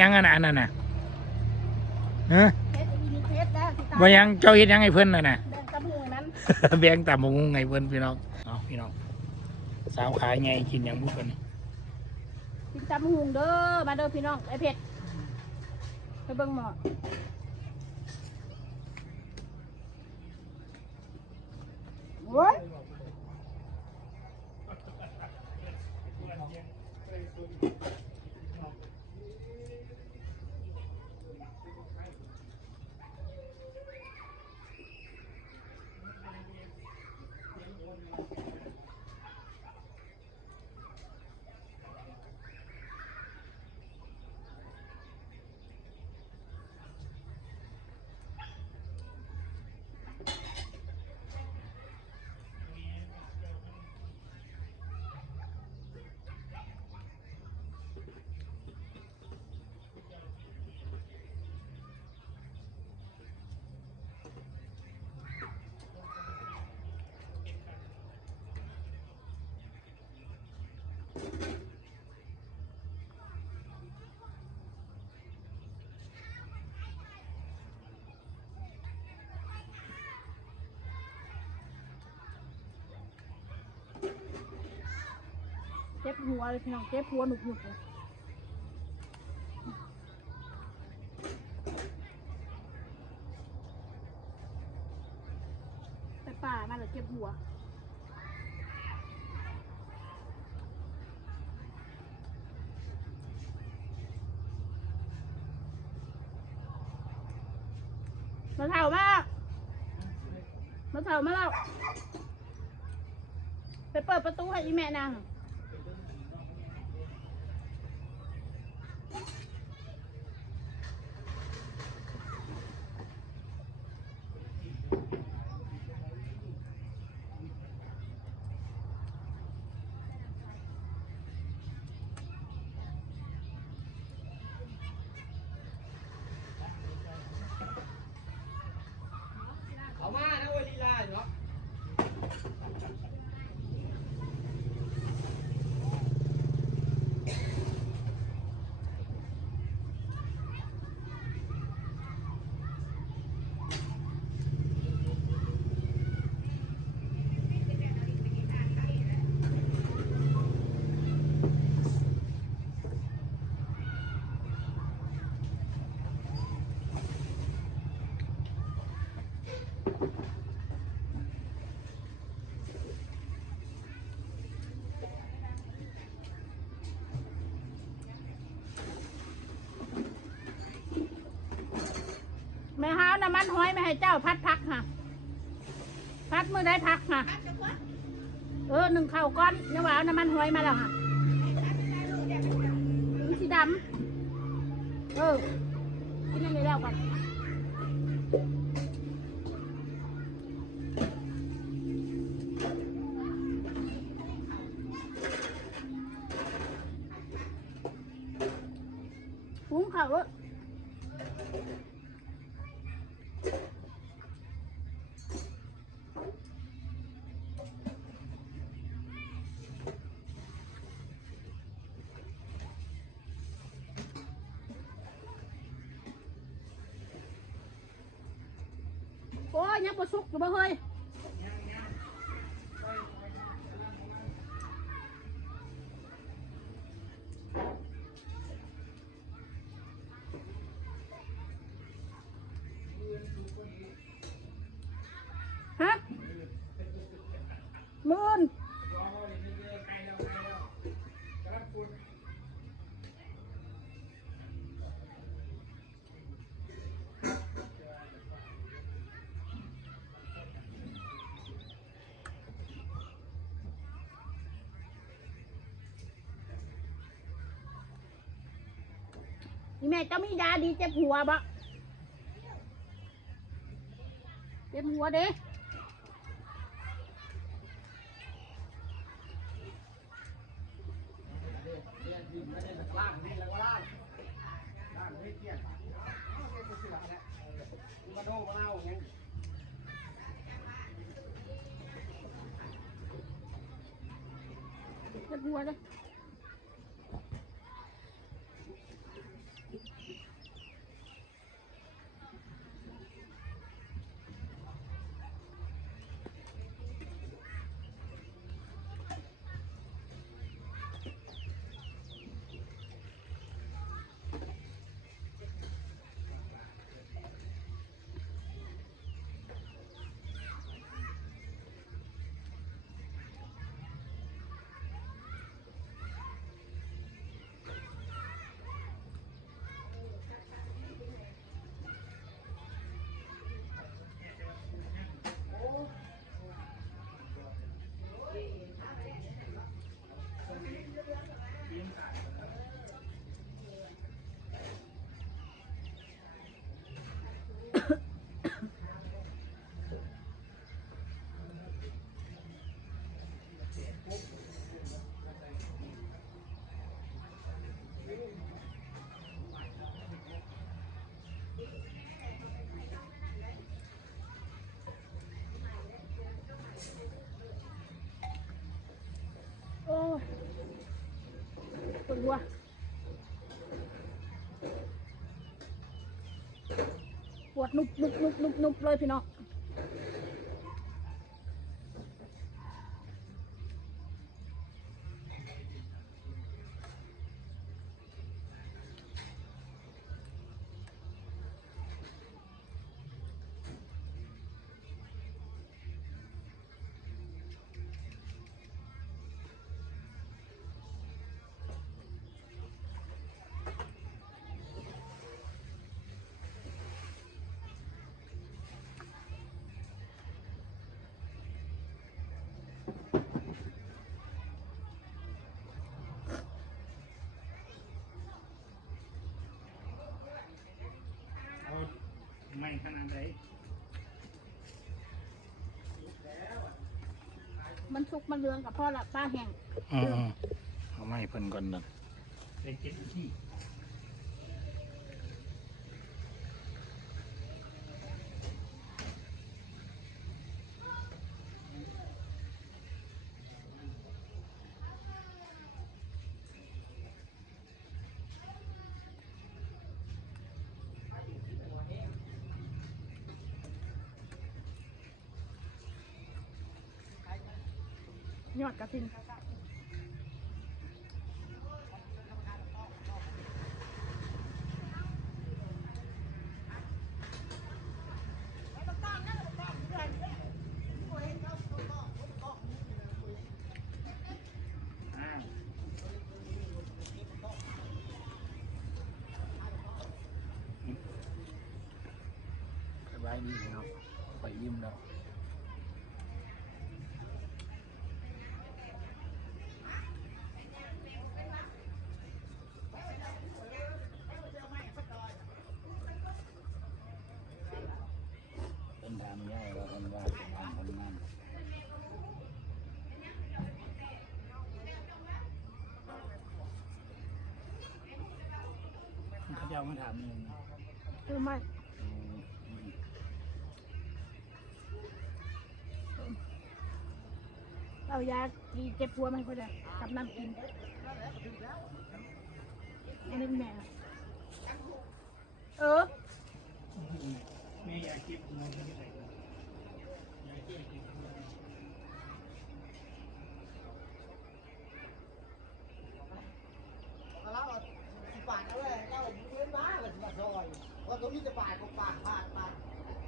ยังอันนั้นน่ะฮะ เพชรอีนี่เพชรแล้วสิตา ว่ายังเจ้าเฮ็ดยังไงเพิ่นน่ะ แบ่งกระบุงนั้น แบ่งตามงงไงเพิ่นพี่น้องเอาพี่น้องสาวขายไงกินยังบุกกัน กินตำหุงเด้อมาเด้อพี่น้องไอ้เพชรไปเบิ่งหมอโอ้ยเจ็บหัวเลยพี่น้องเจ็บหัวหนุกๆเลยไปป่ามาแล้วเจ็บหัวมาเท่ามากมาเท่ามาแล้วไปเปิดประตูให้อีแม่นางเอามานะเว้ยลีลาอยู่เนาะแม่ฮาวน้ำมันหอยไม่ให้เจ้าพัดพักค่ะพัดมือได้พักค่ะหนึ่งเข่าก้อนเนี่ยว่าเอาน้ำมันหอยมาแล้วค่ะสีดำกินอันนี้แล้วก่อนหุงข้าวโอ้ยยังบ่สุกอยู่บ่เฮ้ยฮะมื่นนี่แม่เจ้ามียาดีเจ็บหัวบ่เจ็บหัวเด้เจ็บหัวเลย วัวปวดนุบเลยพี่น้องเอาไม่ขนาดไหน มันสุกมันเรืองกับพ่อละป้าแห้ง เอาไม่เพิ่นก่อนนั่นได้เจ็ดที่ยอดกระทิงสบายดีครับไปยิ้มแล้วเป็นทางย่อยเราคนว่าเป็นทางคนงานเขาจะเอามาถามเอง คือไม่เอายาดีเจ็บหัวมันก็ได้กับน้ำกินอันนี้แม่แม่อยากกินมันไม่ได้อยากกินแล้วสิปาดเอาเลยเจ้าเลี้ยงม้าแบบมาซอยว่าตรงนี้จะปาดก็ปาด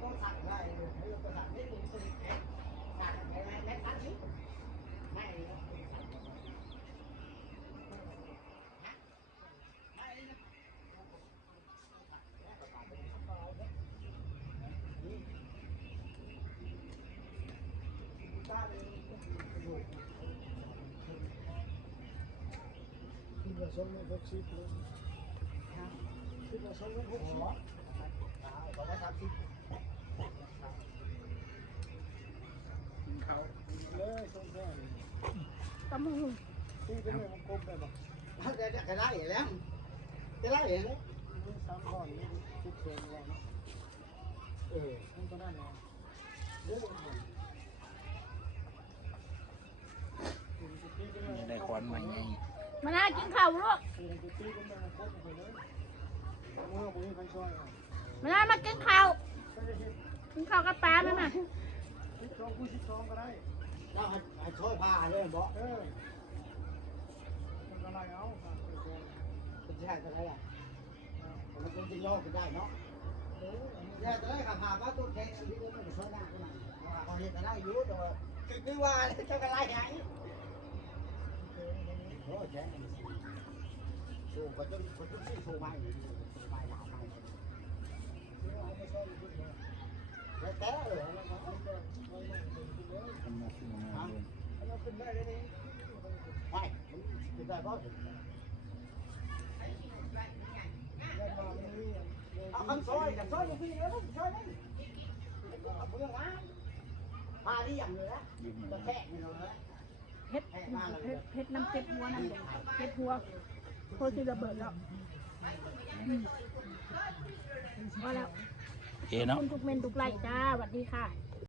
ต้องสั่งได้เลยให้เราสั่งได้เลยสิปาดอะไรแม่ตัดสิไม่ เขา ตำหู cái lá vậy lắm cái lá vậy đấy ừ ได้ควันใหม่ไง มาน่ากินข้าวลูกมาน่ามากินข้าวกับปลาไหมมา nó thôi bà đây bỏ cái cái này là nó cũng chỉ lo cái này nó giờ tới gặp hà bác tôi thấy đi đến cái số nào cái này mà còn hiện cái này yếu rồi cái qua cho cái này nhảy rồi chứ số có chút số mày nào mày cái té rồi คนมาซื้อมาเอง nóขึ้นได้เลยนี่ไม่ขึ้นได้ป่ะเอาคำซอยกับซอยอยู่พี่เนาะซอยนี่เอาเพื่อนมาพาที่อย่างเลยนะ ยิ้มเล จะ ย แทะนี่เลย เฮ็ดน้ำเจ็บหัวนั่นเองเจ็บหัวโคตรระเบิดแล้วพอแล้ว เอ๋เนาะ คุณทุกเมนทุกไลค์จ้าสวัสดีค่ะ